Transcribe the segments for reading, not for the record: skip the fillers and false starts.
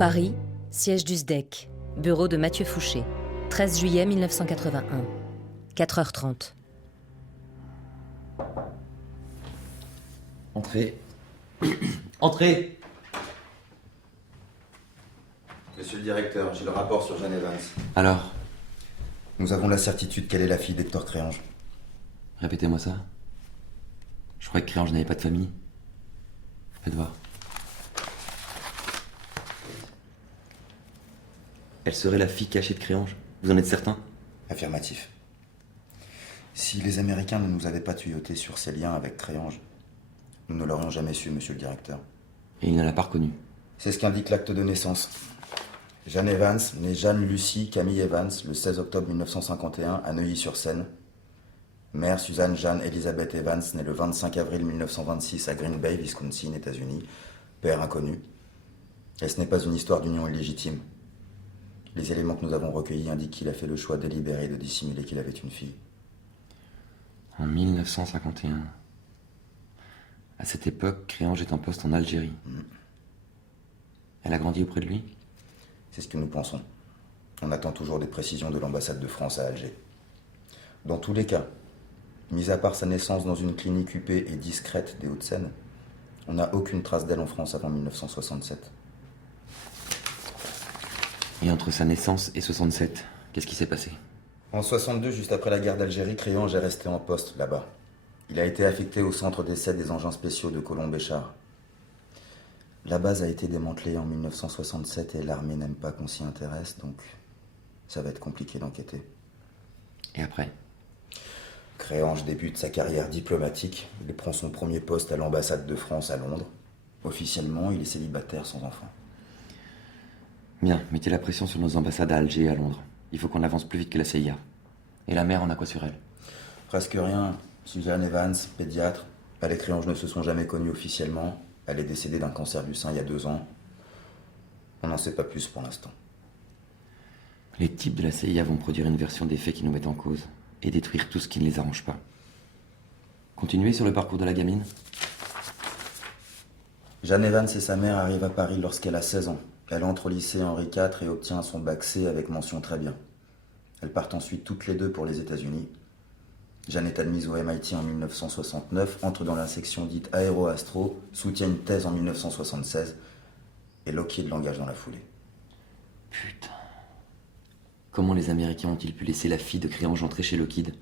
Paris, siège du SDEC, bureau de Mathieu Fouché, 13 juillet 1981, 4h30. Entrez. Entrez. Monsieur le directeur, j'ai le rapport sur Jeanne Evans. Alors, Nous avons la certitude qu'elle est la fille d'Hector Créange. répétez-moi ça. Je croyais que Créange n'avait pas de famille. Faites voir. Elle serait la fille cachée de Créange. Vous en êtes certain? Affirmatif. Si les Américains ne nous avaient pas tuyautés sur ses liens avec Créange, nous ne l'aurions jamais su, monsieur le directeur. Et il ne l'a pas reconnue. C'est ce qu'indique l'acte de naissance. Jeanne Evans, née Jeanne Lucie Camille Evans, le 16 octobre 1951, à Neuilly-sur-Seine. Mère Suzanne Jeanne Elizabeth Evans, née le 25 avril 1926 à Green Bay, Wisconsin, États-Unis. Père inconnu. Et ce n'est pas une histoire d'union illégitime. Les éléments que nous avons recueillis indiquent qu'il a fait le choix délibéré de dissimuler qu'il avait une fille. En 1951. À cette époque, Créange est en poste en Algérie. Elle a grandi auprès de lui? C'est ce que nous pensons. On attend toujours des précisions de l'ambassade de France à Alger. Dans tous les cas, mis à part sa naissance dans une clinique huppée et discrète des Hauts-de-Seine, on n'a aucune trace d'elle en France avant 1967. Et entre sa naissance et 67, qu'est-ce qui s'est passé? En 62, juste après la guerre d'Algérie, Créange est resté en poste là-bas. Il a été affecté au centre d'essai des engins spéciaux de Colomb-Béchard. La base a été démantelée en 1967 et l'armée n'aime pas qu'on s'y intéresse, donc ça va être compliqué d'enquêter. Et après? Créange débute sa carrière diplomatique. Il prend son premier poste à l'ambassade de France à Londres. Officiellement, il est célibataire sans enfant. Bien, mettez la pression sur nos ambassades à Alger et à Londres. Il faut qu'on avance plus vite que la CIA. Et la mère, on a quoi sur elle? Presque rien. Suzanne Evans, pédiatre. Elle et Créange ne se sont jamais connus officiellement. Elle est décédée d'un cancer du sein il y a 2 ans. On n'en sait pas plus pour l'instant. Les types de la CIA vont produire une version des faits qui nous mettent en cause et détruire tout ce qui ne les arrange pas. Continuez sur le parcours de la gamine. Jeanne Evans et sa mère arrivent à Paris lorsqu'elle a 16 ans. Elle entre au lycée Henri IV et obtient son bac C avec mention très bien. Elles partent ensuite toutes les deux pour les États-Unis. Jeanne est admise au MIT en 1969, entre dans la section dite aéro-astro, soutient une thèse en 1976 et Lockheed l'engage dans la foulée. Putain. Comment les Américains ont-ils pu laisser la fille de Créange entrer chez Lockheed?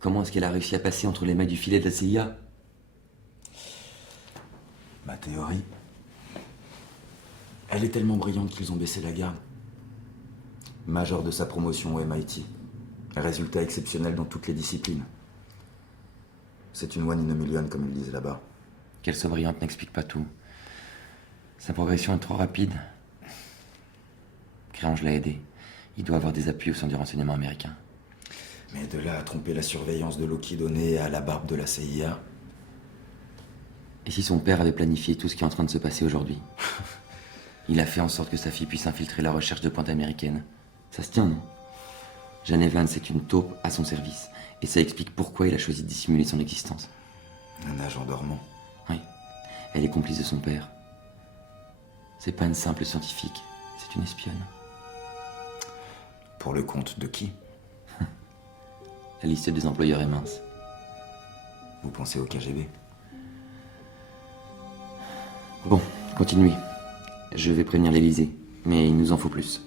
Comment est-ce qu'elle a réussi à passer entre les mailles du filet de la CIA? Ma théorie, elle est tellement brillante qu'ils ont baissé la garde. Major de sa promotion au MIT. Résultat exceptionnel dans toutes les disciplines. C'est une one in a million, comme ils disent là-bas. Qu'elle soit brillante n'explique pas tout. Sa progression est trop rapide. Créange l'a aidé. Il doit avoir des appuis au sein du renseignement américain. Mais de là à tromper la surveillance de Lockheed au nez à la barbe de la CIA... Et si son père avait planifié tout ce qui est en train de se passer aujourd'hui? Il a fait en sorte que sa fille puisse infiltrer la recherche de pointe américaine. Ça se tient, non? Jeanne Evans est une taupe à son service. Et ça explique pourquoi il a choisi de dissimuler son existence. Un agent dormant. Oui, elle est complice de son père. C'est pas une simple scientifique, c'est une espionne. Pour le compte de qui? La liste des employeurs est mince. Vous pensez au KGB? Bon, continuez. Je vais prévenir l'Élysée, mais il nous en faut plus.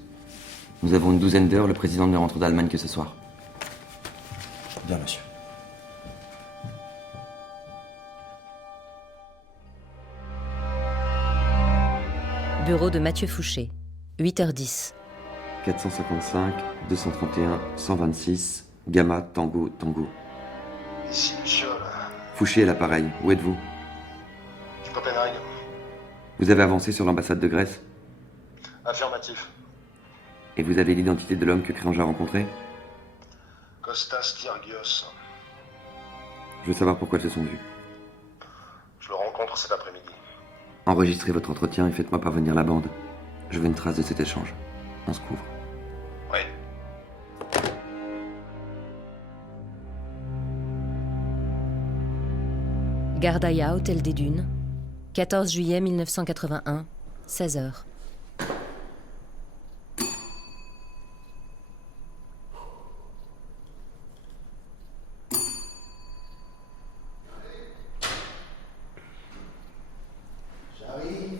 Nous avons une 12aine d'heures, le président ne rentre d'Allemagne que ce soir. Bien, monsieur. Bureau de Mathieu Fouché, 8h10. 455, 231, 126, Gamma, Tango, Tango. Ici Luciol, Fouché à l'appareil, où êtes-vous? du Copenhague. Vous avez avancé sur l'ambassade de Grèce? Affirmatif. Et vous avez l'identité de l'homme que Créange a rencontré? Kostas Tyrgios. Je veux savoir pourquoi elles se sont vues. Je le rencontre cet après-midi. Enregistrez votre entretien et faites-moi parvenir la bande. Je veux une trace de cet échange. On se couvre. Oui. Gardaïa, Hôtel des Dunes, 14 juillet 1981, 16h. J'arrive.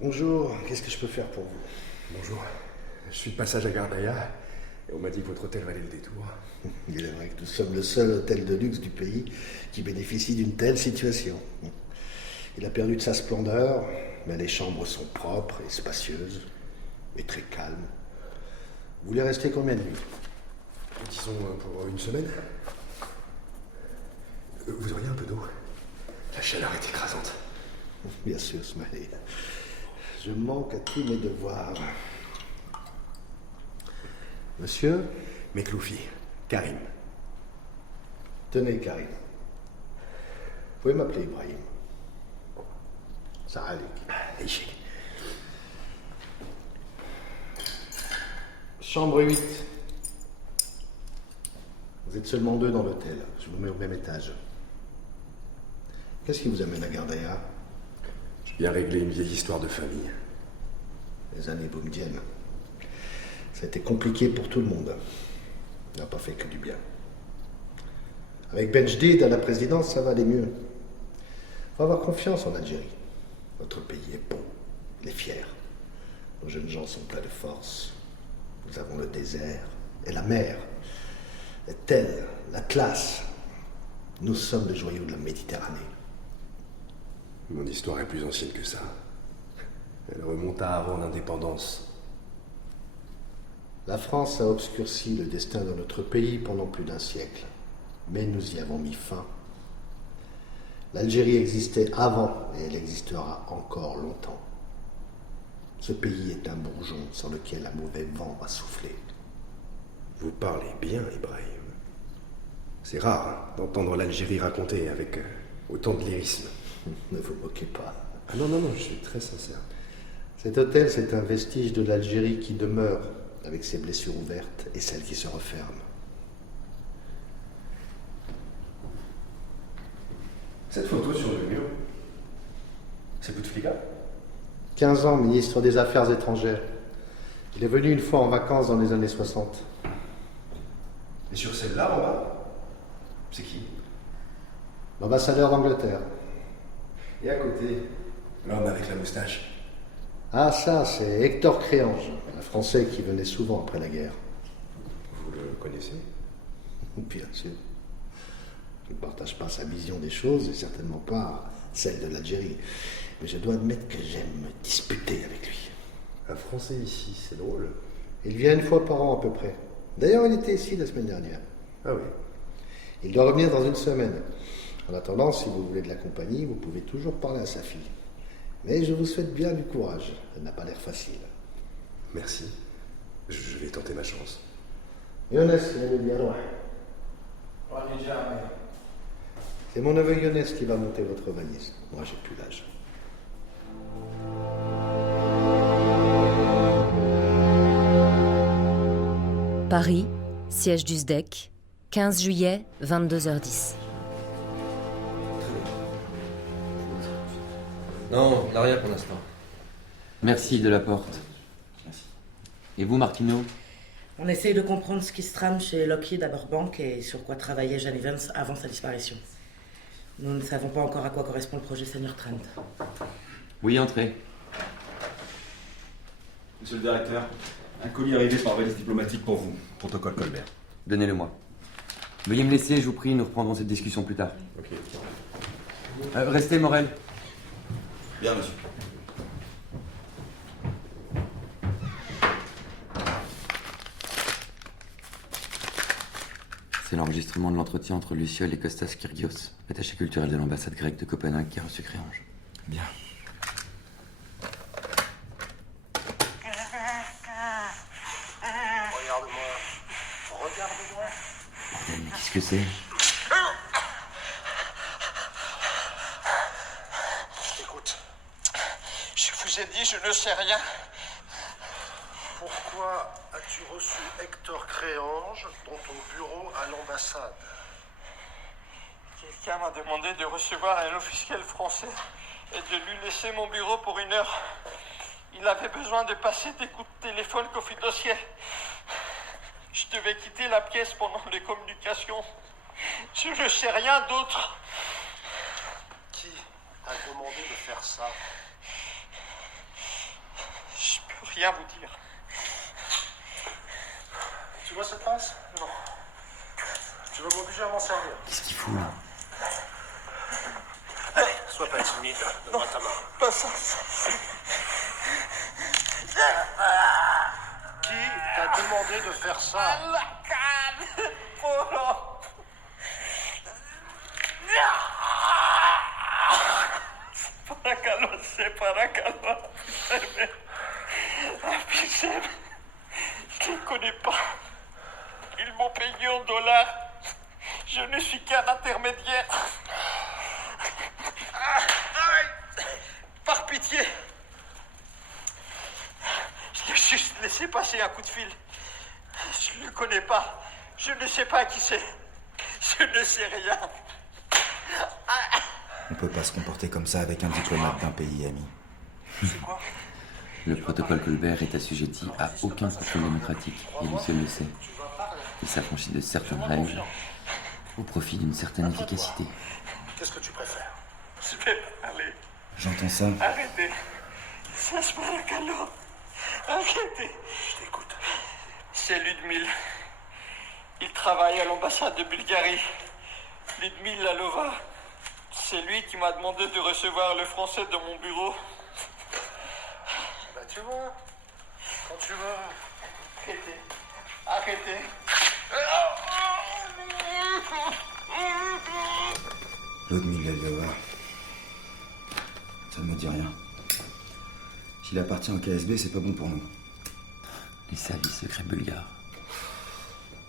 Bonjour, qu'est-ce que je peux faire pour vous? Bonjour, je suis de passage à Gardaïa et on m'a dit que votre hôtel valait le détour. Il est vrai que nous sommes le seul hôtel de luxe du pays qui bénéficie d'une telle situation. Il a perdu de sa splendeur, mais les chambres sont propres et spacieuses, et très calmes. Vous voulez rester combien de nuits? Disons pour une semaine. Vous auriez un peu d'eau? La chaleur est écrasante. Bien sûr, Smiley. Je manque à tous mes devoirs. Monsieur? Mekloufi, Karim. Tenez, Karim. Vous pouvez m'appeler Ibrahim. Ça Échec. Chambre 8. Vous êtes seulement 2 dans l'hôtel. Je vous mets au même étage. Qu'est-ce qui vous amène à Gardaïa? Je viens régler une vieille histoire de famille. Les années boumediennes. Ça a été compliqué pour tout le monde. Ça n'a pas fait que du bien. Avec Benjdid à la présidence, ça va aller mieux. Il faut avoir confiance en Algérie. Notre pays est bon, il est fier. Nos jeunes gens sont pleins de force. Nous avons le désert et la mer. Les terres, l'Atlas. Nous sommes les joyaux de la Méditerranée. Mon histoire est plus ancienne que ça. Elle remonte à avant l'indépendance. La France a obscurci le destin de notre pays pendant plus d'un siècle. Mais nous y avons mis fin. L'Algérie existait avant et elle existera encore longtemps. Ce pays est un bourgeon sur lequel un mauvais vent va souffler. Vous parlez bien, Ibrahim. C'est rare d'entendre l'Algérie raconter avec autant de lyrisme. Ne vous moquez pas. Ah non, je suis très sincère. Cet hôtel, c'est un vestige de l'Algérie qui demeure, avec ses blessures ouvertes et celles qui se referment. Cette photo sur le mur, c'est Bouteflika? 15 ans, ministre des Affaires étrangères. Il est venu une fois en vacances dans les années 60. Et sur celle-là, en bas, c'est qui? L'ambassadeur d'Angleterre. Et à côté, l'homme avec la moustache. Ah ça, c'est Hector Créange, un Français qui venait souvent après la guerre. Vous le connaissez? Bien sûr. Je ne partage pas sa vision des choses et certainement pas celle de l'Algérie. Mais je dois admettre que j'aime me disputer avec lui. Un Français ici, c'est drôle. Il vient une fois par an à peu près. D'ailleurs, il était ici la semaine dernière. Ah oui. Il doit revenir dans une semaine. En attendant, si vous voulez de la compagnie, vous pouvez toujours parler à sa fille. Mais je vous souhaite bien du courage. Elle n'a pas l'air facile. Merci. Je vais tenter ma chance. Younes, il est bien loin. C'est mon neveu Younes qui va monter votre valise. Moi, j'ai plus l'âge. Paris, siège du SDEC, 15 juillet, 22h10. Non, on n'a rien pour l'instant. Merci de la porte. Et vous, Martino? On essaye de comprendre ce qui se trame chez Lockheed à Burbank et sur quoi travaillait Jane Evans avant sa disparition. Nous ne savons pas encore à quoi correspond le projet Senior Trent. Oui, entrez. Monsieur le directeur, un colis arrivé par valise diplomatique pour vous. Protocole Colbert. Donnez-le-moi. Veuillez me laisser, je vous prie, nous reprendrons cette discussion plus tard. Ok. Restez, Morel. Bien, monsieur. C'est l'enregistrement de l'entretien entre Luciole et Kostas Kyrgios, attaché culturel de l'ambassade grecque de Copenhague, qui a reçu Créange. Bien. Regarde-moi. Bordel, mais qu'est-ce que c'est? Écoute, je vous ai dit, je ne sais rien. Pourquoi as-tu reçu Hector Créange dans ton bureau à l'ambassade? Quelqu'un m'a demandé de recevoir un officiel français et de lui laisser mon bureau pour 1 heure. Il avait besoin de passer des coups de téléphone confidentiels. Je devais quitter la pièce pendant les communications. Je ne sais rien d'autre. Qui a demandé de faire ça? Je peux rien vous dire. Tu vois cette place? Non. Tu veux m'obliger à m'en servir? Qu'est-ce qu'il fout là? Sois pas timide, donne-moi ta main. Pas ça. Qui t'a demandé de faire ça? La canne. Polo. Paracalo, c'est paracalo. Pisem. Je ne connais pas. Ils m'ont payé en dollars. Je ne suis qu'un intermédiaire. Par pitié. Je l'ai juste laissé passer un coup de fil. Je ne le connais pas. Je ne sais pas qui c'est. Je ne sais rien. On peut pas se comporter comme ça avec un diplomate d'un pays ami. C'est quoi? Le protocole Colbert est assujetti à aucun contrôle démocratique, et lui seul le sait. Il s'affranchit de certaines règles au profit d'une certaine efficacité. Qu'est-ce que tu préfères? Je vais parler. J'entends ça. Arrêtez. Ça se paracalo. Arrêtez. Je t'écoute. C'est Ludmile. Il travaille à l'ambassade de Bulgarie. Ludmile Lalova. C'est lui qui m'a demandé de recevoir le français dans mon bureau. Bah tu vois, quand tu veux. Arrêtez. Arrêtez. Ludmile Lalova. Ça ne me dit rien. S'il appartient au KSB, c'est pas bon pour nous. Les services secrets bulgares.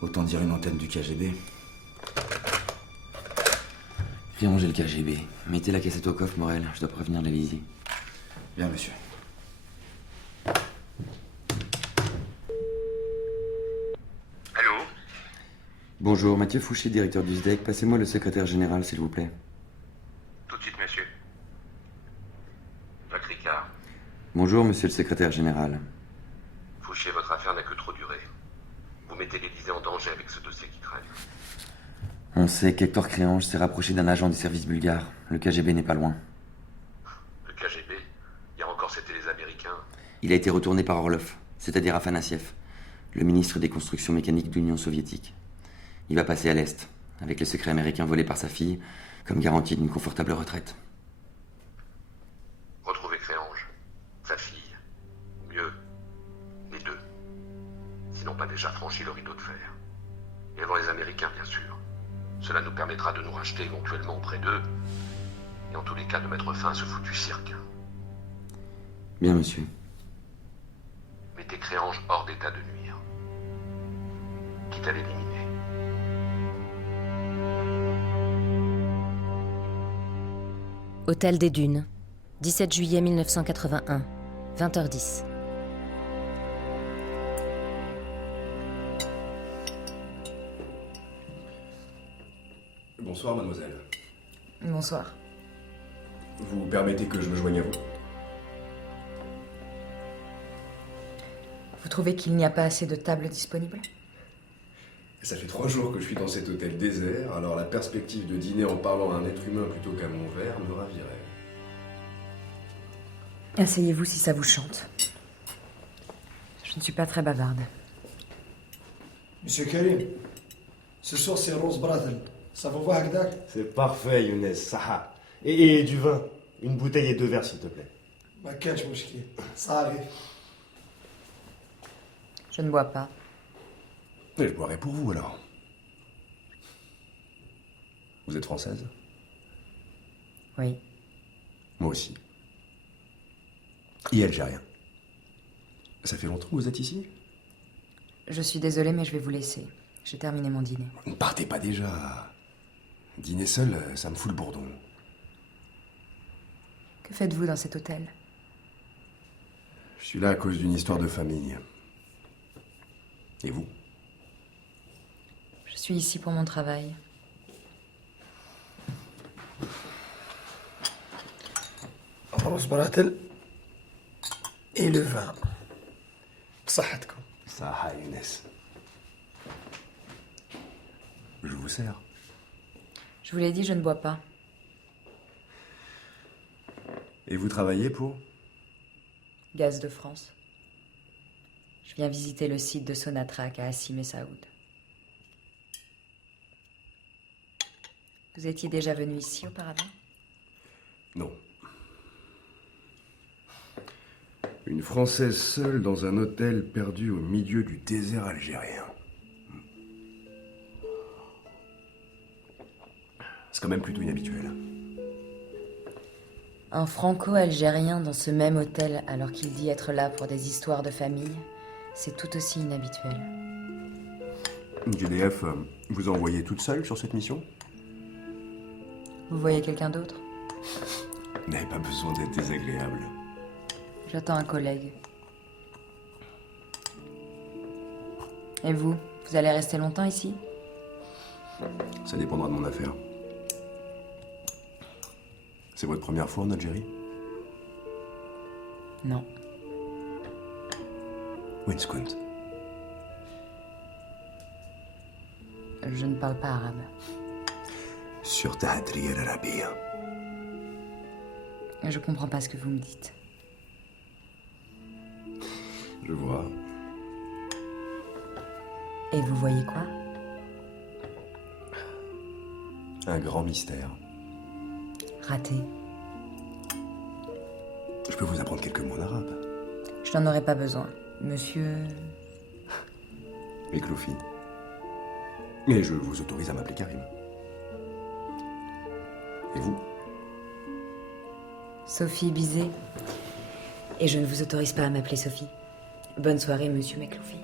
Autant dire une antenne du KGB. Rangez le KGB. Mettez la cassette au coffre, Morel. Je dois prévenir l'Élysée. Bien, monsieur. Allô? Bonjour, Mathieu Fouché, directeur du SDEC. Passez-moi le secrétaire général, s'il vous plaît. Tout de suite, monsieur. Jacques Ricard. Bonjour, monsieur le secrétaire général. Fouché, votre affaire n'a que trop duré. Vous mettez l'Élysée en danger avec ce dossier qui traîne. On sait qu'Hector Créange s'est rapproché d'un agent du service bulgare. Le KGB n'est pas loin. Le KGB? Hier encore, c'était les Américains. Il a été retourné par Orlov, c'est-à-dire Afanassiev, le ministre des constructions mécaniques de l'Union soviétique. Il va passer à l'Est, avec les secrets américains volés par sa fille, comme garantie d'une confortable retraite. Retrouver Créange, sa fille, ou mieux, les deux. Sinon pas déjà franchi le rideau de fer. Et avant les Américains, bien sûr. Cela nous permettra de nous racheter éventuellement auprès d'eux, et en tous les cas de mettre fin à ce foutu cirque. Bien, monsieur. Mettez Créange hors d'état de nuire. Quitte à l'éliminer. Hôtel des Dunes, 17 juillet 1981, 20h10. Bonsoir, mademoiselle. Bonsoir. Vous permettez que je me joigne à vous? Vous trouvez qu'il n'y a pas assez de tables disponibles? Ça fait 3 jours que je suis dans cet hôtel désert, alors la perspective de dîner en parlant à un être humain plutôt qu'à mon verre me ravirait. Asseyez-vous si ça vous chante. Je ne suis pas très bavarde. Monsieur Karim, ce soir c'est Rose Brothel. Ça vous va, Hagdak? C'est parfait, Younes, Saha. Et du vin. Une bouteille et 2 verres, s'il te plaît. Ma catch, mouchki. Ça arrive. Je ne bois pas. Mais je boirai pour vous, alors. Vous êtes française? Oui. Moi aussi. Et algérien. Ça fait longtemps que vous êtes ici? Je suis désolée, mais je vais vous laisser. J'ai terminé mon dîner. Ne partez pas déjà. Dîner seul, ça me fout le bourdon. Que faites-vous dans cet hôtel? Je suis là à cause d'une histoire de famille. Et vous? Je suis ici pour mon travail. rose bratel et le vin. بصحتكم. Saha Younes. Je vous sers. Je vous l'ai dit, je ne bois pas. Et vous travaillez pour? Gaz de France. Je viens visiter le site de Sonatrach à Assim et Saoud. Vous étiez déjà venu ici auparavant? Non. Une Française seule dans un hôtel perdu au milieu du désert algérien. C'est quand même plutôt inhabituel. Un franco-algérien dans ce même hôtel alors qu'il dit être là pour des histoires de famille, c'est tout aussi inhabituel. GDF, vous envoyez toute seule sur cette mission? Vous voyez quelqu'un d'autre? Vous n'avez pas besoin d'être désagréable. J'attends un collègue. Et vous allez rester longtemps ici? Ça dépendra de mon affaire. C'est votre première fois en Algérie? Non. Winskunt. Je ne parle pas arabe. Sur Tahadri al-Arabia. Je comprends pas ce que vous me dites. Je vois. Et vous voyez quoi? Un grand mystère. Raté. Je peux vous apprendre quelques mots en arabe. Je n'en aurais pas besoin. Monsieur... Mekloufi. Et je vous autorise à m'appeler Karim. Et vous? Sophie Bizet. Et je ne vous autorise pas à m'appeler Sophie. Bonne soirée, monsieur Mekloufi.